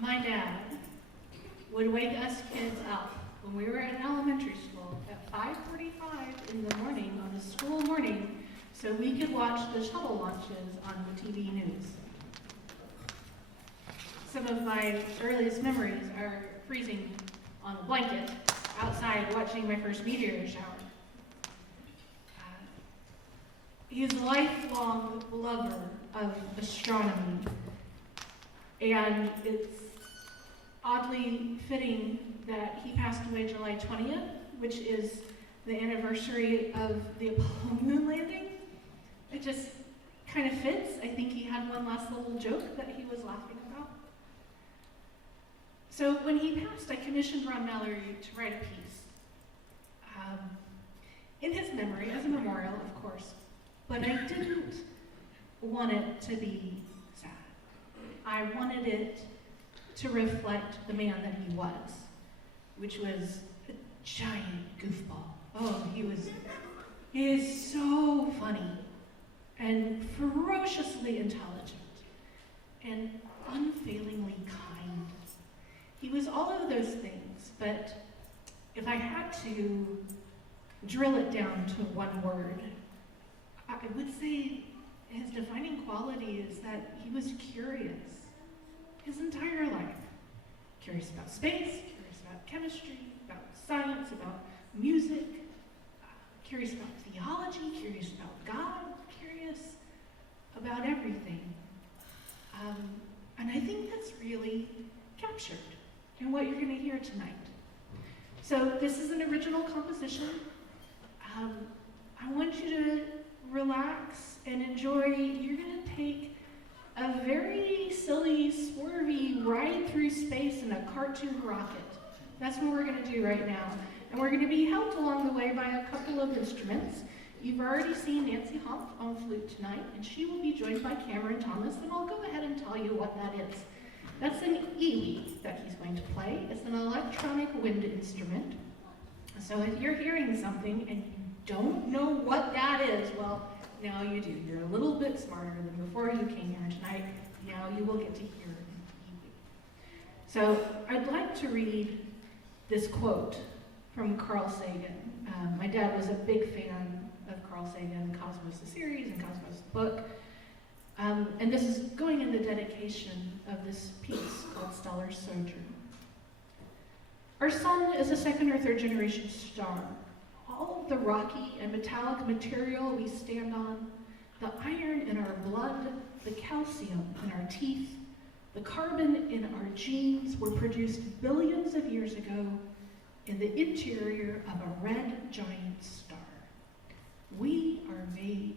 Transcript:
My dad would wake us kids up when we were in elementary school at 5:45 in the morning on a school morning so we could watch the shuttle launches on the TV news. Some of my earliest memories are freezing on a blanket outside watching my first meteor shower. He is a lifelong lover of astronomy, and it's oddly fitting that he passed away July 20th, which is the anniversary of the Apollo moon landing. It just kind of fits. I think he had one last little joke that he was laughing about. So when he passed, I commissioned Ron Mallory to write a piece in his memory, as a memorial, of course. But I didn't want it to be sad. I wanted it to reflect the man that he was, which was a giant goofball. Oh, he is so funny and ferociously intelligent and unfailingly kind. He was all of those things, but if I had to drill it down to one word, I would say his defining quality is that he was curious his entire life. Curious about space, curious about chemistry, about science, about music, curious about theology, curious about God, curious about everything. And I think that's really captured in what you're going to hear tonight. So this is an original composition. I want you to relax and enjoy. You're going to take a very silly, swervy ride through space in a cartoon rocket. That's what we're going to do right now. And we're going to be helped along the way by a couple of instruments. You've already seen Nancy Hamff on flute tonight, and she will be joined by Cameron Thomas, and I'll go ahead and tell you what that is. That's an ewee that he's going to play. It's an electronic wind instrument. So if you're hearing something and you don't know what that is, well, now you do. You're a little bit smarter than before you came here tonight. Now you will get to hear an ewee. So I'd like to read this quote from Carl Sagan. My dad was a big fan of Carl Sagan, Cosmos the series and Cosmos the book. And this is going in the dedication of this piece called Stellar Sojourn. Our sun is a second or third generation star. All of the rocky and metallic material we stand on, the iron in our blood, the calcium in our teeth, the carbon in our genes were produced billions of years ago in the interior of a red giant star. We are made